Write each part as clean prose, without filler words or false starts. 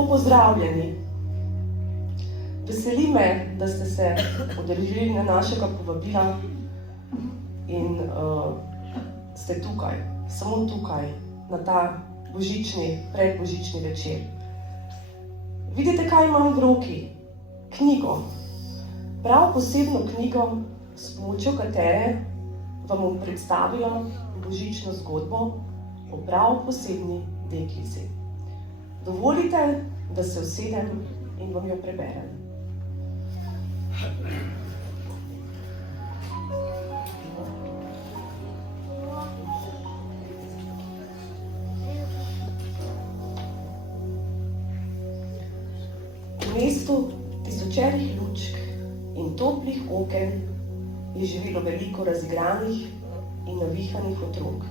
lepo pozdravljeni. Veseli me, da ste se udeležili na našega povabila in ste tukaj, samo tukaj, na ta božični, predbožični večer. Vidite, kaj imam v roki? Knjigo. Prav posebno knjigo, s pomočjo katere vam bom predstavila božično zgodbo o prav posebni deklici. Dovolite, da se usedem in vam jo preberem. V mestu tisočerih lučk in toplih oken je živelo veliko razigranih in navihanih otrok.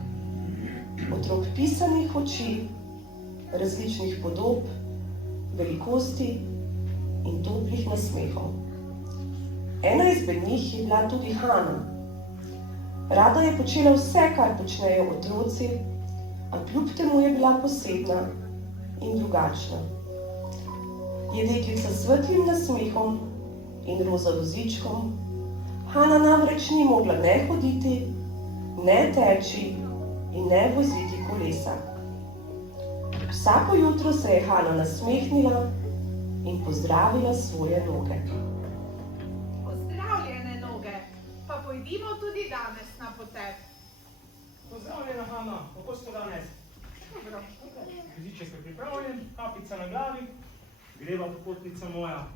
Otrok pisanih oči, različnih podob, velikosti in toplih nasmehov. Ena izmed njih je bila tudi Hana. Rada je počela vse, kar počnejo otroci, a kljub temu je bila posebna in drugačna. Je deklica s svetlim nasmehom in roza vozičkom. Hana namreč ni mogla ne hoditi, ne teči in ne voziti kolesa. Vsako jutro se je Hana nasmehnila in pozdravila svoje noge. Pozdravljene noge, pa pojdimo tudi danes na potep. Pozdravljena, Hana, kako ste danes? Dobro. Voziček je pripravljen, kapica na glavi, greva popotnica moja.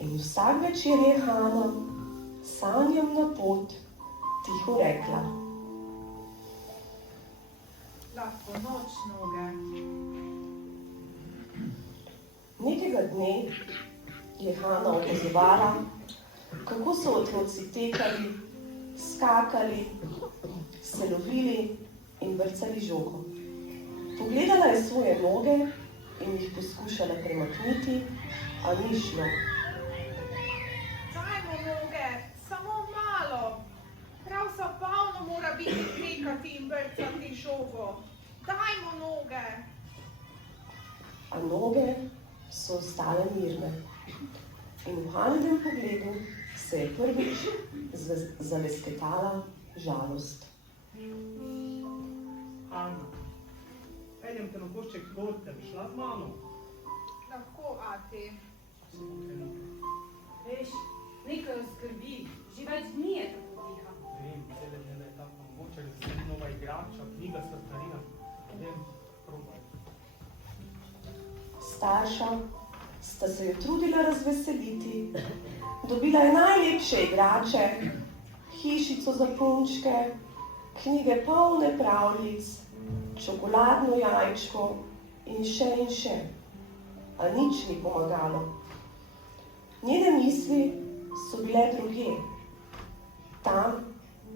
In vsak večer je Hana sanjam na pot tiho rekla: Lahko noč, noge. Nekega dne je Hana opazovala, kako so otroci tekali, skakali, se lovili in vrcali žogo. Pogledala je svoje noge in jih poskušala premakniti, a ni šlo. Dajmo noge, samo malo. Prav zapolno mora biti tekati in vrcati žogo. Dajmo noge. A noge so ostale mirne. In v Haninem pogledu se je prvič zalesketala žalost. Hana, peljem te na košček torte, bi šla z mano? Lahko, ati. Samo trenutek. Veš, nekaj jo skrbi, že več dni je tako tiha. Vem, cele dneve je tako mogoče, da se nova igrača, knjiga sladkarina. Vem, probaj. Starša sta se jo trudila razveseliti, dobila je najlepše igrače, hišico za punčke, knjige polne pravljic, čokoladno jajčko in še, a nič ni pomagalo. Njene misli so bile drugje, tam,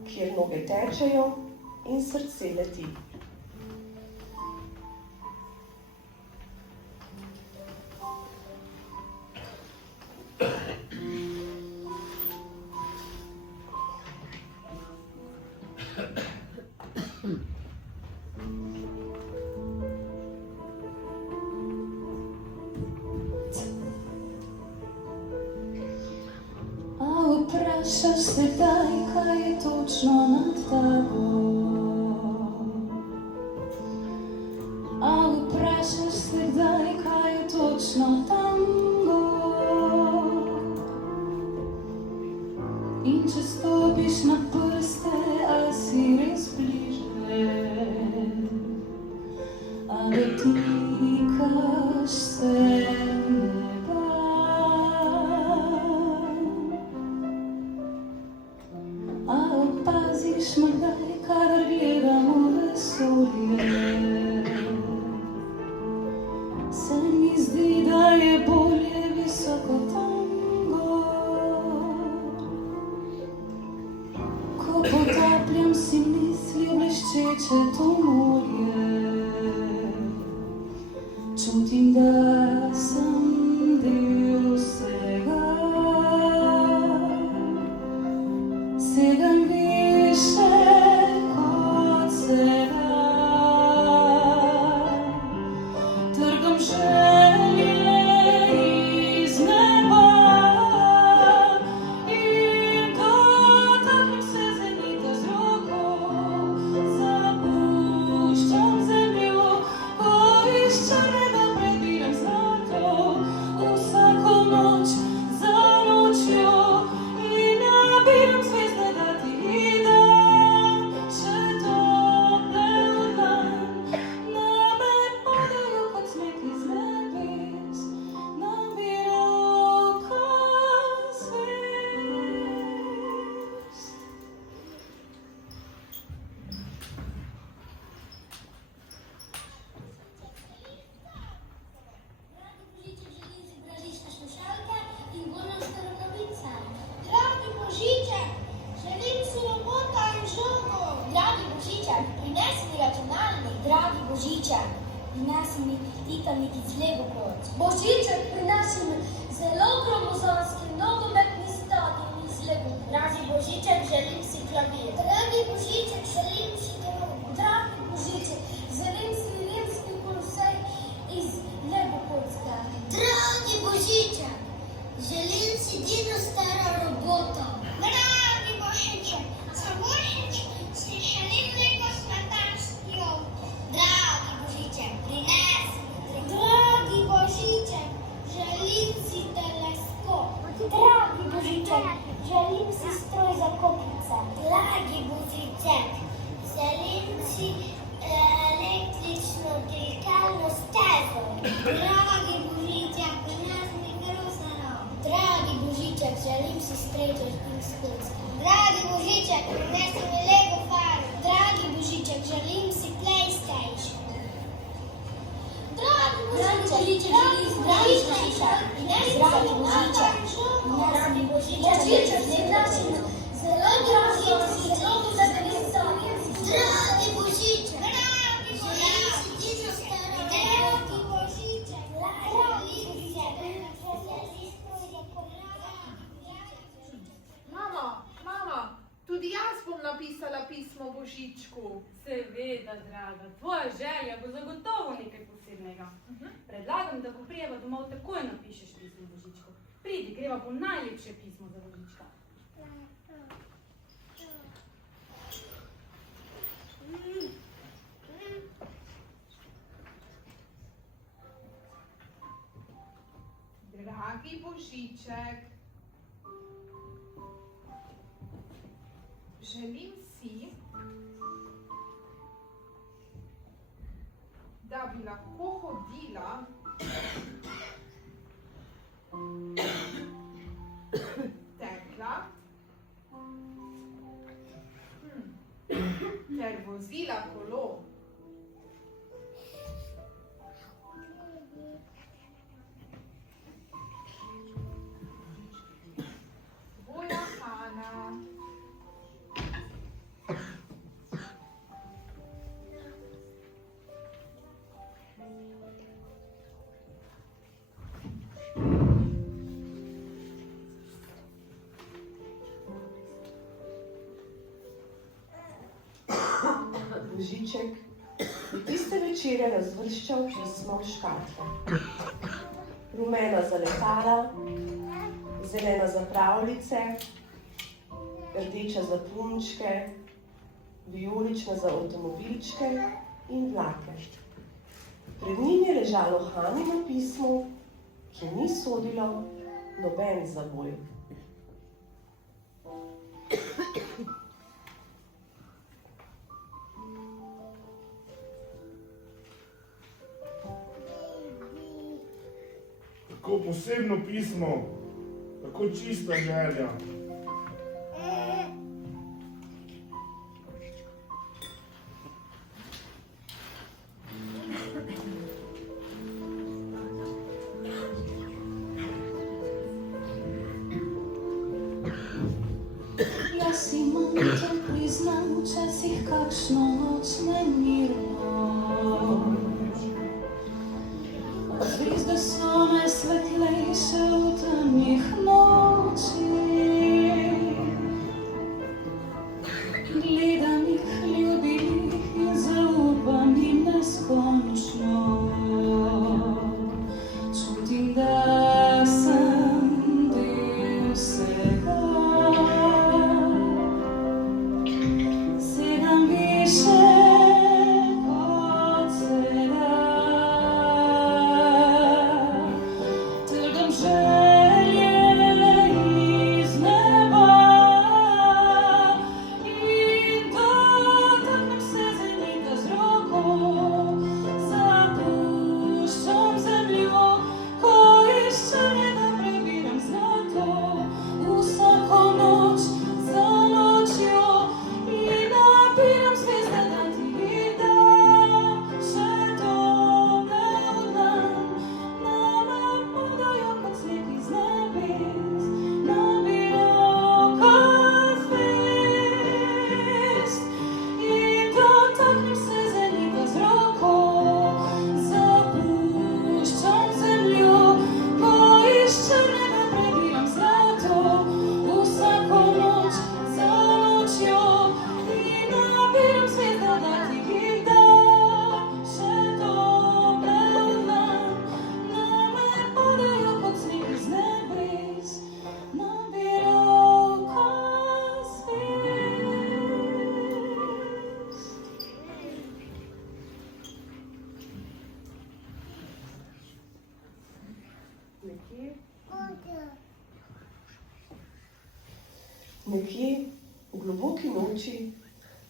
kjer noge tečejo in srce leti. Vprašaš se daj, kaj je točno nad tabo. Vprašaš se daj, kaj je točno tam gor. In če stopiš na prste, a si res bliže. Dotikaš se neba. Opaziš morda, kadar gledamo vesolje. Se mi zdi, da je bolje visoko tam gor. Ko potapljam si misli v bleščeče to morje, čutim, da sem del vsega. Segam više kot se da, trgam še Prinesi mi računalnik, dragi Božiček. Prinesi mi titanik iz Legokoc. Božiček, prinesi mi zelo gromozanski nogometni stadion iz Legokoc. Dragi Božiček, želim si klavir. Dragi Božiček, želim si trobko. Dragi Božiček, želim si rimski kolosej iz Legokocka. Dragi Božiček, želim si dinostara robota. Dragi Božiček, za Božič si želim Lego svetarski avto. Dragi Božiček, prinesi mi. Dragi Božiček, želim si teleskop. Dragi Božiček, želim si stroj za kopice. Dragi Božiček, želim si električno dirkalno stezo. Dragi Božiček, prinesi mi grozaro. Dragi Božiček, želim si Stranger Things kocka. Dragi Božiček, prinesi mi Lego faro. Dragi Božiček, želim si PlayStation. Dragi Božiček, želim si Dragi Božiček, Dragi Božiček, Dragi Božiček, zelo dragi Božiček, Dragi Božiček, želim si dinostara. Dragi Božiček, Mama, tudi jaz bom napisala pismo Božičku. Seveda, draga, tvoja želja bo zagotovo nekaj posebnega. Predlagam, da ko prijeva domov, takoj napišeš pismo Božičku. Pridi, greva po najlepše pismo za Božička. Dragi Božiček, želim si, da bi lahko hodila tekla ter vozila kolo. Tvoja Ana. Božiček je tiste večere razvrščal pismo v škatle. Rumena za letala, zelena za pravljice, rdeča za punčke, vijolična za avtomobilčke in vlake. Pred njim je ležalo Hanino pismo, ki ni sodilo noben zaboj. Tako posebno pismo, tako čista želja. Jaz imam, te priznam, včasih kakšno noč nemirno. Zvezde so najsvetlejše v temnih nočih. Gledam jih, ljubim jih in zaupam jim neskončno. Čutim, da sem del vsega. Sedam više kot se da. Trgam želje Nekje v globoki noči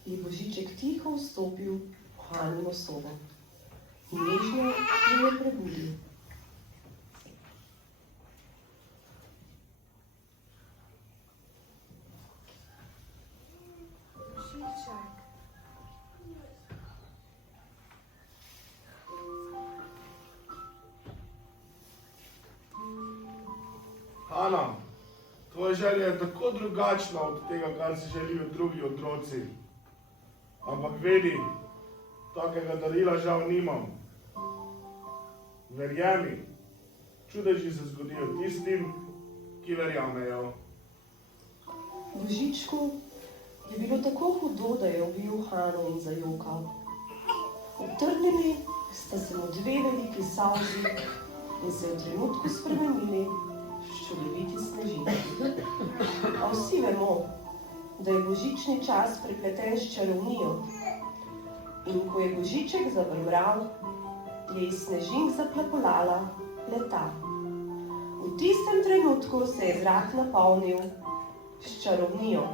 je Božiček tiho vstopil v Hanino sobo in nežno jo je prebudil. Božiček. Hana, tvoja želja je tako drugačna od tega, kar si želijo drugi otroci. Ampak vedi, takega darila žal nimam. Verjemi, čudeži se zgodijo tistim, ki verjamejo. Božičku je bilo tako hudo, da je objel Hano in zajokal. Utrnili sta se mu dve veliki solzi in se v trenutku spremenili v čudoviti snežinki. A vsi vemo, da je božični čas prepleten s čarovnijo. In ko je Božiček zavrmral, je iz snežink zaplapolala leta. V tistem trenutku se je zrak napolnil s čarovnijo.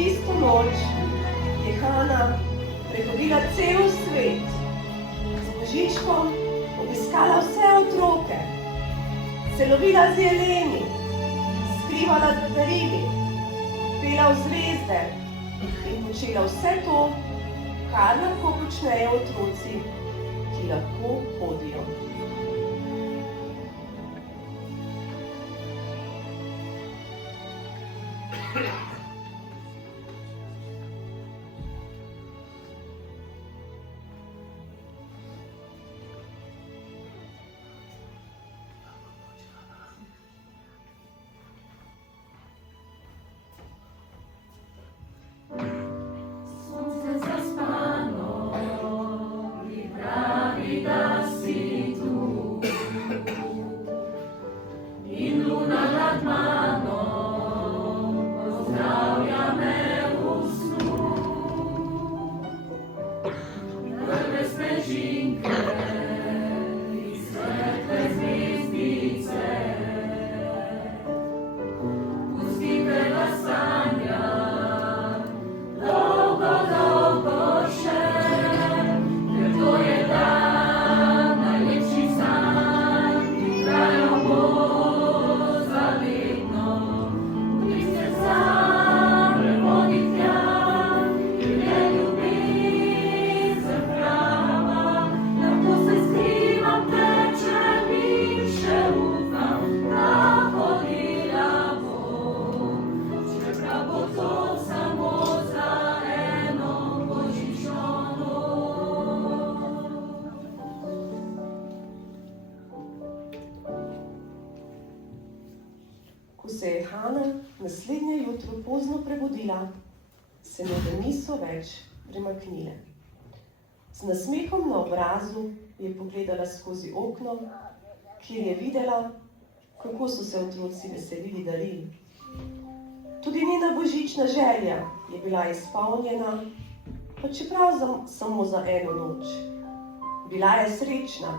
Tisto noč je Hana prehodila cel svet, z Božičkom obiskala vse otroke, se lovila z jeleni, skrivala z darili, pela v zvezde in počela vse to, kar lahko počnejo otroci, ki lahko hodijo. Ko se je Hana naslednje jutro pozno prebudila, se noge niso več premaknile. Z nasmehom na obrazu je pogledala skozi okno, kjer je videla, kako so se otroci veselili daril. Tudi njena božična želja je bila izpolnjena, pa čeprav samo za eno noč. Bila je srečna.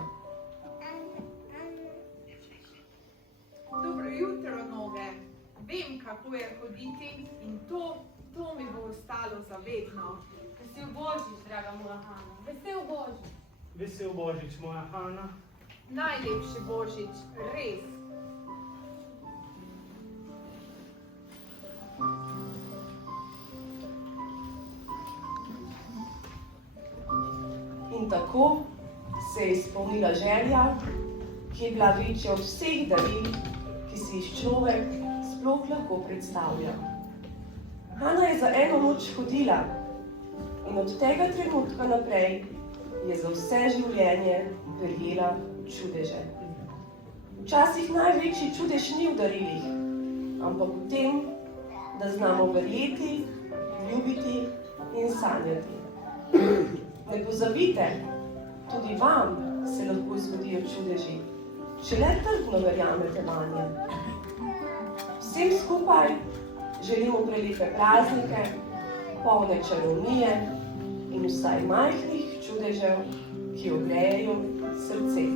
Dobro jutro, noge. Vem, kako je hoditi in to mi bo ostalo za vedno. Vesel Božič, draga moja Hana. Vesel Božič. Vesel Božič, moja Hana. Najlepši Božič, res. In tako se je izpolnila želja, ki je bila večja od vseh daril, ki si jih človek sploh lahko predstavlja. Hana je za eno noč hodila in od tega trenutka naprej je za vse življenje verjela v čudeže. Včasih največji čudež ni v darilih, ampak v tem, da znamo verjeti, ljubiti in sanjati. Ne pozabite, tudi vam se lahko zgodijo čudeži, če le trdno verjamete vanje. Vsem skupaj želimo prelepe praznike, polne čarovnije in vsaj majhnih čudežev, ki ogrejejo srce.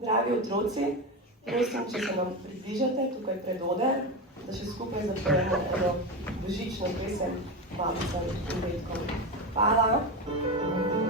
Dragi otroci, prosim, če se nam približate tukaj pred oder, da še skupaj zapremo eno božično pesem babicam in dedkom. Hvala!